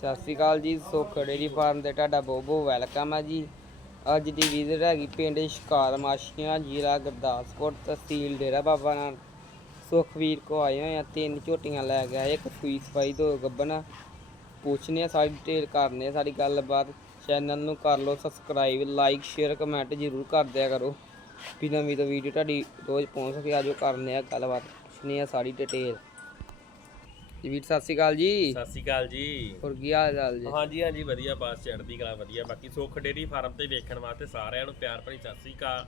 ਸਤਿ ਸ਼੍ਰੀ ਅਕਾਲ ਜੀ, ਸੁੱਖ ਡੇਰੀ ਫਾਰਮ ਤੇ ਤੁਹਾਡਾ ਬਹੁਤ ਬਹੁਤ ਵੈਲਕਮ ਹੈ ਜੀ। ਅੱਜ ਦੀ ਵਿਜ਼ਿਟ ਹੈਗੀ ਪਿੰਡ ਸ਼ਿਕਾਰ ਮਾਸ਼ੀਆਂ ਜ਼ਿਲ੍ਹਾ ਗੁਰਦਾਸਪੁਰ ਤਹਿਸੀਲ ਡੇਰਾ ਬਾਬਾ ਨਾਨਕ। ਸੁਖਵੀਰ ਕੋ ਆਏ ਹੋਏ ਆ, ਤਿੰਨ ਝੋਟੀਆਂ ਲੈ ਗਿਆ ਇੱਕ ਸੂਈ ਸਫ਼ਾਈ, ਦੋ ਗੱਬਨ ਪੁੱਛਨੇ ਆ, ਸਾਰੀ ਡਿਟੇਲ ਕਰਨੇ ਆ, ਸਾਰੀ ਗੱਲਬਾਤ। ਚੈਨਲ ਨੂੰ ਕਰ ਲਓ ਸਬਸਕ੍ਰਾਈਬ ਲਾਈਕ ਸ਼ੇਅਰ ਕਮੈਂਟ ਜ਼ਰੂਰ ਕਰ ਦਿਆ ਕਰੋ। ਵੀ ਨਵੀਂ ਤੋਂ ਵੀਡੀਓ ਤੁਹਾਡੀ ਰੋਜ਼ ਪਹੁੰਚ ਸਕੇ ਆਜੋ ਕਰਨੇ ਆ ਗੱਲਬਾਤ, ਪੁੱਛਨੇ ਆ ਸਾਰੀ ਡਿਟੇਲ ਜੀ ਵੀਰ ਸਤਿ ਸ਼੍ਰੀ ਅਕਾਲ ਜੀ। ਸਤਿ ਸ਼੍ਰੀ ਅਕਾਲ ਜੀ। ਹੋਰ ਕੀ ਹਾਲ ਚਾਲ ਜੀ? ਹਾਂਜੀ ਹਾਂਜੀ ਵਧੀਆ ਬਸ ਚੜ੍ਹਦੀ ਕਲਾ ਵਧੀਆ। ਬਾਕੀ ਸੁੱਖ ਡੇਰੀ ਫਾਰਮ ਤੇ ਵੇਖਣ ਵਾਸਤੇ ਸਾਰਿਆਂ ਨੂੰ ਪਿਆਰ ਭਰੀ ਸਤਿ ਸ਼੍ਰੀ ਅਕਾਲ।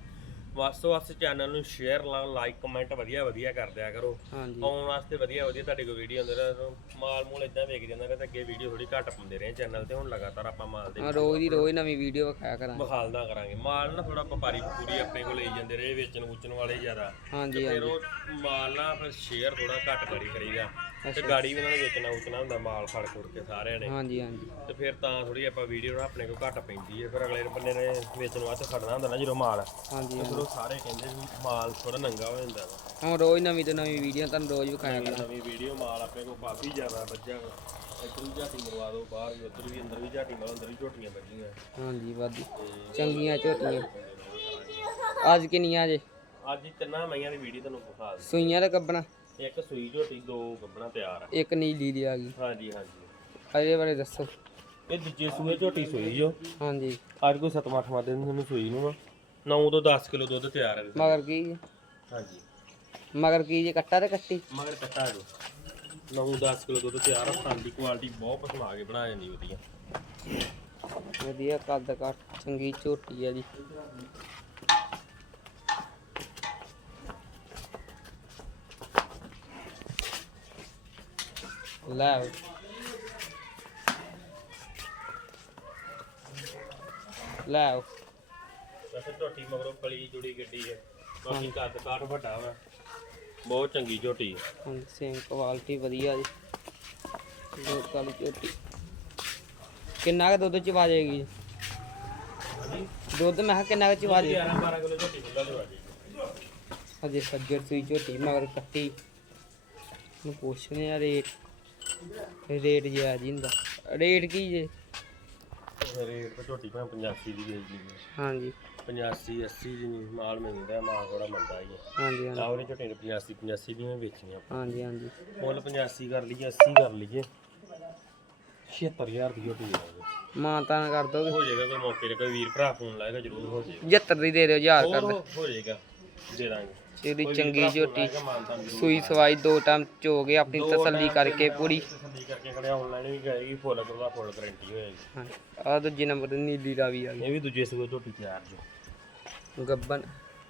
ਵਾਸਤੋ ਵਾਸਤੇ ਚੈਨਲ ਨੂੰ ਸ਼ੇਅਰ ਲਾਈਕ ਕਮੈਂਟ ਵਧੀਆ ਵਧੀਆ ਕਰ ਦਿਆ ਕਰੋ। ਆਉਣ ਵਾਸਤੇ ਵਧੀਆ ਵਧੀਆ ਤੁਹਾਡੇ ਕੋਲ ਵੀਡੀਓ ਹੁੰਦੇ ਰਹੇ ਮਾਲ ਮੂਲ ਇਦਾਂ ਵੇਖ ਜਾਂਦਾ ਰਹੇ ਤੇ ਅੱਗੇ ਵੀਡੀਓ ਥੋੜੀ ਘੱਟ ਪਾਉਂਦੇ ਰਹੇ ਚੈਨਲ ਤੇ। ਹੁਣ ਲਗਾਤਾਰ ਆਪਾਂ ਮਾਲ ਦੇ ਹਾਂ ਰੋਜ਼ ਦੀ ਰੋਜ਼ ਨਵੀਂ ਵੀਡੀਓ ਵਿਖਾਇਆ ਕਰਾਂਗੇ। ਬਖਾਲਦਾ ਕਰਾਂਗੇ। ਮਾਲ ਨਾ ਥੋੜਾ ਵਪਾਰੀ ਪੂਰੀ ਆਪਣੇ ਕੋਲ ਲਈ ਜਾਂਦੇ ਰਹੇ ਵੇਚਣ ਵੂਚਣ ਵਾਲੇ ਜ਼ਿਆਦਾ। ਹਾਂਜੀ ਫਿਰ ਉਹ ਮਾਲ ਨਾ ਫਿਰ ਸ਼ੇਅਰ ਥੋੜਾ ਘੱਟ ਕਰੀ ਕਰੀਦਾ। ਤੇ ਗਾੜੀ ਵੀ ਉਹਨਾਂ ਨੇ ਵੇਚਣਾ ਵੂਚਣਾ ਹੁੰਦਾ ਮਾਲ ਫੜ ਫੁੜ ਕੇ ਸਾਰਿਆਂ ਨੇ। ਹਾਂਜੀ ਹਾਂਜੀ। ਤੇ ਫਿਰ ਤਾਂ ਥੋੜੀ ਆਪਾਂ ਵੀਡੀਓ ਨਾ ਆਪਣੇ ਕੋਲ ਘੱਟ ਪੈਂਦੀ ਹੈ ਫਿਰ ਅਗਲੇ ਬੰਦੇ ਨੇ ਵੇਚਣ ਵਾਸਤੇ ਖੜਨਾ ਹੁੰਦਾ ਨਾ ਜਦੋਂ ਮਾਲ। ਹਾਂਜੀ ਫਿਰ ਉਹ ਸਾਰੇ ਕਹਿੰਦੇ ਵੀ ਮਾਲ ਥੋੜਾ ਨੰਗਾ ਹੋ ਜਾਂਦਾ ਵਾ। ਹੁਣ ਰੋਜ਼ ਨਵੀਂ ਤੋਂ ਨਵੀਂ ਵੀਡੀਓ ਤੁਹਾਨੂੰ ਰੋਜ਼ ਵਿਖਾਇਆ ਕਰਾਂਗੇ। ਨਵੀਂ ਵੀਡੀਓ ਮਾਲ ਆਪਣੇ ਕੋਲ ਕਾਫੀ ਜ਼ਿਆਦਾ ਵੱਜਾ ਵਾ। ਇੱਧਰ ਵੀ ਝਾਟੀ ਮਰਵਾ ਦਿਓ ਬਾਹਰ ਵੀ ਉੱਧਰ ਵੀ ਅੰਦਰ ਵੀ ਝਾਟੀ ਮਾਰੋ ਅੰਦਰ ਵੀ ਝੋਟੀਆਂ ਵੱਜੀਆਂ। ਹਾਂਜੀ ਵਾਦੀ ਚੰਗੀਆਂ ਝੋਟੀਆਂ। ਅੱਜ ਕਿੰਨੀਆਂ ਜੇ ਅੱਜ ਹੀ ਤਿੰਨਾਂ ਮਈਆਂ ਦੀ ਵੀਡੀਓ ਤੁਹਾਨੂੰ ਵਿਖਾ ਸੂਈਆਂ ਤੇ ਕੱਬਣਾ। ਦਿੰਦੇ ਇੱਕ ਸੂਈ ਝੋਟੀ ਦੋ ਗੱਬਣਾ ਤਿਆਰ ਆ। ਇੱਕ ਨੀਲੀ ਦੀ ਆ ਗਈ। ਹਾਂਜੀ ਹਾਂਜੀ। ਇਹਦੇ ਬਾਰੇ ਦੱਸੋ। ਇਹ ਦੂਜੇ ਸੂਏ ਝੋਟੀ ਸੂਈ ਜੋ ਹਾਂਜੀ। ਅੱਜ ਕੋਈ 7-8 ਦਿਨ ਤੁਹਾਨੂੰ ਸੂਈ ਨੂੰ 9 ਤੋਂ 10 ਕਿਲੋ ਦੁੱਧ ਤਿਆਰ ਹੈ ਮਗਰ ਕੀ ਜੇ? ਹਾਂਜੀ। ਮਗਰ ਕੀ ਜੇ ਕੱਟਾ ਤੇ ਕੱਟੀ? ਮਗਰ ਕੱਟਾ ਜੋ। 9-10 ਕਿਲੋ ਦੁੱਧ ਤਿਆਰ ਆ। ਫਾਂਡੀ ਕੁਆਲਿਟੀ ਬਹੁਤ ਪਸਮਾ ਕੇ ਬਣਾ ਜਾਂਦੀ ਵਧੀਆ। ਵਧੀਆ ਕੱਦ ਕੱਟ ਚੰਗੀ ਝੋਟੀ ਆ ਜੀ। ਲੈ। ਲੈ। ਵੈਸੇ ਝੋਟੀ ਮਗਰੋਂ ਫਲੀ ਜੁੜੀ ਗੱਡੀ ਹੈ। ਬਾਕੀ ਕੱਦ ਕਾਠ ਵੱਡਾ ਵਾ। ਬਹੁਤ ਚੰਗੀ ਝੋਟੀ ਹੈ। ਹੁਣ ਸੇਮ ਕੁਆਲਿਟੀ ਵਧੀਆ ਜੀ। ਦੋ ਕਾਲੀ ਝੋਟੀ। ਕਿੰਨਾ ਕੁ ਦੁੱਧ ਚ ਪਾ ਜਾਏਗੀ? ਦੁੱਧ ਮੈਂ ਕਿਹਾ ਕਿੰਨਾ ਕੁ ਚ ਪਾ ਜਾਏਗੀ 11-12 ਕਿਲੋ ਝੋਟੀ ਖੁੱਲਾ ਦਵਾ ਦੇ ਅਜੇ ਸੱਜਰ ਸੂਈ ਝੋਟੀ ਮਗਰ ਕੱਟੀ। ਨੂੰ ਪੁੱਛਨੇ ਆ ਰੇਟ। ਰੇਟ ਜੀ ਹੁੰਦਾ ਰੇਟ ਕੀ ਜੇ? ਰੇਟ ਤਾਂ ਝੋਟੀ ਭਾਂ 85 ਦੀ ਵੇਚ ਲਈ ਹਾਂਜੀ। 85 80 ਦੀ ਨਹੀਂ ਮਾਲ ਮਿਲਦਾ ਮਾਲ ਥੋੜਾ ਮੰਦਾ ਹੀ ਹੈ ਹਾਂਜੀ ਹਾਂਜੀ। ਆਵਰੇ ਝੋਟੀ ਨੇ 85 85 ਦੀਆਂ ਵੇਚਣੀਆਂ ਹਾਂਜੀ ਹਾਂਜੀ। ਮੁੱਲ 85 ਕਰ ਲਈਏ 80 ਕਰ ਲਈਏ। 76000 ਦੀ ਝੋਟੀ ਦੇ ਦਾਂਗੇ ਮਾਂ ਤਾਂ ਕਰ ਦੋਗੇ। ਹੋ ਜਾਏਗਾ ਕੋਈ ਮੌਕੇ ਤੇ ਕੋਈ ਵੀਰ ਭਰਾ ਫੋਨ ਲਾਏਗਾ ਜ਼ਰੂਰ ਹੋ ਜਾਏਗਾ। 75 ਦੀ ਦੇ ਦਿਓ ਹਜ਼ਾਰ ਕਰ ਹੋਰ ਹੋ ਜਾਏਗਾ। ਦੇ ਦਾਂਗੇ। ਚੰਗੀ ਝੋਟੀ ਸੂਈ ਸਵਾਈ ਦੋ ਟਾਈਮ ਚੋ ਕੇ ਆਪਣੀ ਤਸੱਲੀ ਕਰਕੇ ਪੂਰੀ। ਤਸੱਲੀ ਕਰਕੇ ਖੜਿਆ ਆਨਲਾਈਨ ਵੀ ਜਾਏਗੀ ਫੁੱਲ ਕਰਵਾ ਫੁੱਲ ਗਾਰੰਟੀ ਹੋਏਗੀ। ਆ ਦੂਜੇ ਨੰਬਰ ਤੇ ਨੀਲੀ ਦਾ ਵੀ ਆ ਇਹ ਵੀ ਦੂਜੇ ਸੂਏ ਝੋਟੀ ਤਿਆਰ ਜੋ ਗਈ ਗੱਬਨ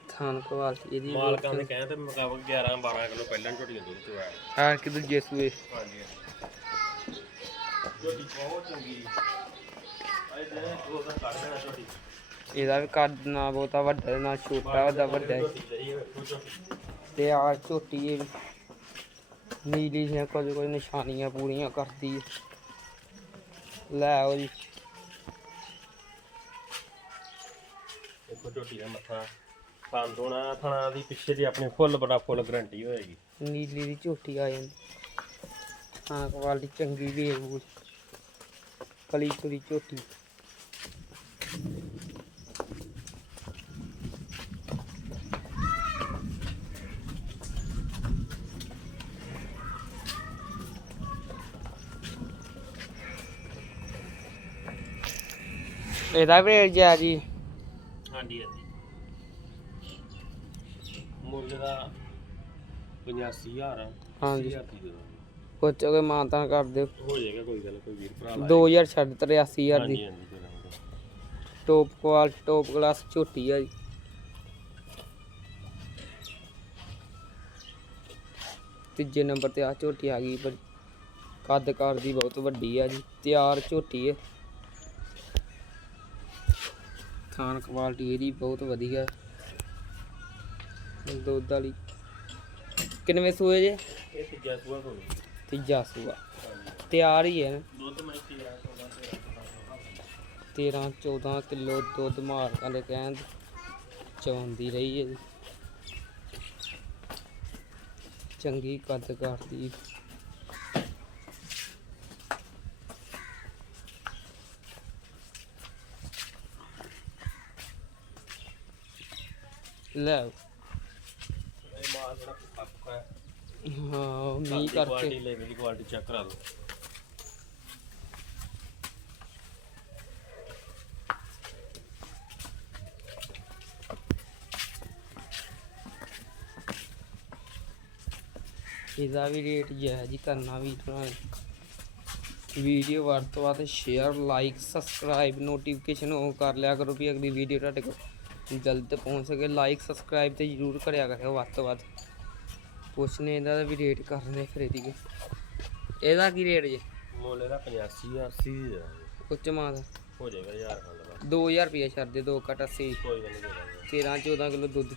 ਥਾਨ ਕੁਆਲਿਟੀ ਇਹਦੀ ਮਾਲਕਾਂ ਦੇ ਕਹਿਣ ਤੇ ਮੁਕਾਬਕ 11 12 ਕਿਲੋ ਪਹਿਲਾਂ ਝੋਟੀਆਂ ਦੁੱਧ ਚੋਇਆ ਆ ਕਿ ਦੂਜੇ ਸੂਏ। ਹਾਂਜੀ ਝੋਟੀ ਬਹੁਤ ਚੰਗੀ। ਆਏ ਦੇ ਦੋ ਦਾ ਕੱਢ ਦੇਣਾ ਝੋਟੀ। ਇਹਦਾ ਵੀ ਕੱਦ ਨਾ ਬਹੁਤਾ ਵੱਡਾ ਨਾ ਛੋਟਾ ਉਹਦਾ ਵੱਡਾ ਤੇ ਆ ਝੋਟੀ ਇਹ ਨੀਲੀ ਜਿਹੀਆਂ ਕੁਝ ਕੁਝ ਨਿਸ਼ਾਨੀਆਂ ਪੂਰੀਆਂ ਕਰਦੀ ਹੈ ਲੈ ਜੀ। ਦੇਖੋ ਝੋਟੀ ਦਾ ਮੱਥਾ ਦੋਣਾ ਥਣਾ ਦੀ ਪਿੱਛੇ ਦੀ ਆਪਣੀ ਫੁੱਲ ਬੜਾ ਫੁੱਲ ਗਾਰੰਟੀ ਹੋਏਗੀ। ਨੀਲੀ ਦੀ ਝੋਟੀ ਆ ਜਾਂਦੀ। ਹਾਂ ਕੁਆਲਿਟੀ ਚੰਗੀ ਵੀ ਹੈ ਉਹ ਕਲੀ ਚੁਰੀ ਝੋਟੀ। ਇਹਦਾ ਵੀ ਰੇਟ ਜਿਆ ਜੀ। ਹਾਂਜੀ ਹਾਂਜੀ। ਮੁੱਲ ਦਾ 85000 ਹਾਂਜੀ। 80000 ਦੀ। ਦੇ ਦਾਂਗੇ। ਪੁੱਛੋਗੇ ਮਾਂ ਤਾਂ ਕਰ ਦਿਓ। ਹੋ ਜਾਏਗਾ ਕੋਈ ਗੱਲ ਕੋਈ ਵੀਰ ਭਰਾ ਲਾਏ। 2000 ਛੱਡ 83000 ਦੀ। ਟੋਪ ਕੁਆਲਿਟੀ ਟੋਪ ਕਲਾਸ ਝੋਟੀ ਆ ਜੀ। ਤੀਜੇ ਨੰਬਰ ਤੇ ਆ ਝੋਟੀ ਆ ਗਈ ਪਰ ਕੱਦ ਕਾਰ ਦੀ ਬਹੁਤ ਵੱਡੀ ਆ ਜੀ। ਤਿਆਰ ਝੋਟੀ ਹੈ ਖਾਣ ਕੁਆਲਿਟੀ ਇਹਦੀ ਬਹੁਤ ਵਧੀਆ। ਦੁੱਧ ਵਾਲੀ। ਕਿੰਨਵੇਂ ਸੂਏ ਜੇ? ਇਹ ਤੀਜਾ ਸੂਆ ਤੀਜਾ ਸੂਆ। ਤਿਆਰ ਹੀ ਹੈ ਦੁੱਧ ਮੈਂ 13 13 14 ਕਿਲੋ ਦੁੱਧ ਮਾਲਕਾਂ ਦੇ ਕਹਿਣ ਚਵਾਉਂਦੀ ਰਹੀ ਹੈ ਜੀ। ਚੰਗੀ ਕੱਦ ਕਰਦੀ। ਲੈ। ਇਹ ਮਾਲ ਜਿਹੜਾ ਹੈ ਹਾਂ ਮੀਂਹ ਕਰਕੇ। ਕੁਆਲਿਟੀ ਲੈਵਲ ਦੀ ਕੁਆਲਿਟੀ ਚੈੱਕ ਕਰਾ ਲਓ ਇਹਦਾ ਵੀ ਰੇਟ ਜਾਇਜ਼ ਹੀ ਕਰਨਾ ਵੀ ਭਰਾ ਵੀਡੀਓ ਵੱਧ ਤੋਂ ਵੱਧ share like subscribe notification on ਕਰ ਲਿਆ ਕਰੋ ਵੀ ਅਗਲੀ ਵੀਡੀਓ ਤੁਹਾਡੇ ਕੋਲ ਜਲਦ ਪਹੁੰਚ ਸਕੇ ਲਾਈਕ ਸਬਸਕ੍ਰਾਈਬ ਤੇ ਜਰੂਰ ਕਰਿਆ ਕਰਿਓ ਵੱਧ ਤੋਂ ਵੱਧ। ਪੁੱਛਨੇ ਇਹਦਾ ਵੀ ਰੇਟ ਕਰਨੇ ਫਿਰ ਇਹਦੀ ਇਹਦਾ ਕੀ ਰੇਟ ਜੇ? ਮੁੱਲ ਇਹਦਾ 85 ਆ 80 ਦੀ ਦਾਂਗੇ ਉੱਚ ਮਾਂ ਦਾ ਹੋ ਜਾਏਗਾ ਯਾਰ ਖੰਡ ਦਾ। 2000 ਰੁਪਏ ਛੱਡ ਦੇ 2 ਘਟ 80 ਕੋਈ ਗੱਲ ਨਹੀਂ ਦੇ ਦਾਂਗੇ। 13 14 ਕਿਲੋ ਦੁੱਧ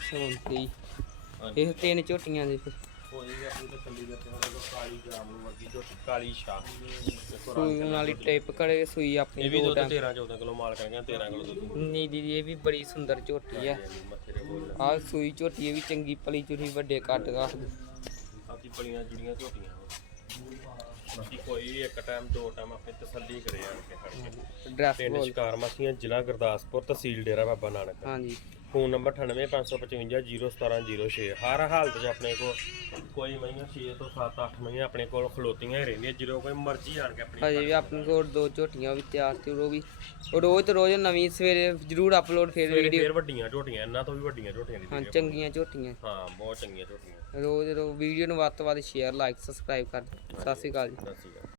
ਹਾਂਜੀ ਇਹ ਤਿੰਨ ਝੋਟੀਆਂ ਦੇ ਫਿਰ। ਹੋ ਜਾਏਗਾ ਆਪਣੀ ਤਾਂ ਕੱਲੀ ਦਾ ਤੁਹਾਡਾ ਕੋਲ ਕਾਲੀ ਗ੍ਰਾਮ ਨੂੰ ਵਰਗੀ ਜੋ ਕਾਲੀ ਸ਼ਾਹ ਸੂਈ ਵਾਲੀ ਟਿਪ ਕਰੇ ਸੂਈ ਆਪਣੀ ਇਹ ਵੀ ਦੋ ਦੁੱਧ ਟਾਈਮ। 13 14 ਕਿਲੋ ਮਾਲ ਕਰ ਗਿਆ 13 ਕਿਲੋ ਦੁੱਧ। ਨੀ ਦੀਦੀ ਇਹ ਵੀ ਬੜੀ ਸੁੰਦਰ ਝੋਟੀ ਆ। ਆ ਸੂਈ ਝੋਟੀ ਇਹ ਵੀ ਚੰਗੀ ਪਲੀ ਚੁਰੀ ਵੱਡੇ ਕੱਟ ਦਾ। ਬਾਕੀ ਪਲੀਆਂ ਜੁੜੀਆਂ ਝੋਟੀਆਂ। ਬਾਕੀ ਕੋਈ ਵੀ ਇੱਕ ਟਾਈਮ ਦੋ ਟਾਈਮ ਆਪੇ ਤਸੱਲੀ ਕਰੇ ਆਣ ਕੇ ਫੜ ਕੇ ਡਰੈਸ ਪਿੰਡ ਬੋਲ। ਸ਼ਿਕਾਰ ਮਸੀਆਂ ਜ਼ਿਲ੍ਹਾ ਗੁਰਦਾਸਪੁਰ ਤਹਿਸੀਲ ਡੇਰਾ ਬਾਬਾ ਨਾਨਕ। ਹਾਂਜੀ। ਫੋਨ ਨੰਬਰ 9855501706 ਹਰ ਹਾਲਤ 'ਚ ਆਪਣੇ ਕੋਲ ਕੋਈ ਮਹੀਆਂ 6 ਤੋਂ 7 8 ਮਹੀਆਂ ਆਪਣੇ ਕੋਲ ਖਲੋਤੀਆਂ ਹੀ ਰਹਿੰਦੀਆਂ ਜਦੋਂ ਕੋਈ ਮਰਜ਼ੀ ਆਣ ਕੇ ਆਪਣੀ ਹਜੇ ਵੀ ਆਪਣੇ ਕੋਲ ਦੋ ਝੋਟੀਆਂ ਉਹ ਵੀ ਤਿਆਰ ਤੇ ਉਹ ਵੀ ਉਹ ਰੋਜ਼ ਤੇ ਰੋਜ਼ ਨਵੀਂ ਸਵੇਰੇ ਜ਼ਰੂਰ ਅਪਲੋਡ ਫੇਰ ਸਵੇਰੇ ਵੀਡੀਓ ਫੇਰ ਵੱਡੀਆਂ ਝੋਟੀਆਂ ਇਹਨਾਂ ਤੋਂ ਵੀ ਵੱਡੀਆਂ ਝੋਟੀਆਂ ਦੀ ਹਾਂ video ਚੰਗੀਆਂ ਝੋਟੀਆਂ। ਹਾਂ ਬਹੁਤ ਚੰਗੀਆਂ ਝੋਟੀਆਂ। ਰੋਜ਼ ਰੋਜ਼ ਵੀਡੀਓ ਨੂੰ ਵੱਧ ਤੋਂ ਵੱਧ ਸ਼ੇਅਰ ਲਾਈਕ ਸਬਸਕ੍ਰਾਈਬ ਕਰ ਦਿਓ। ਸਤਿ ਸ਼੍ਰੀ ਅਕਾਲ ਜੀ। ਸਤਿ ਸ਼੍ਰੀ ਅਕਾਲ।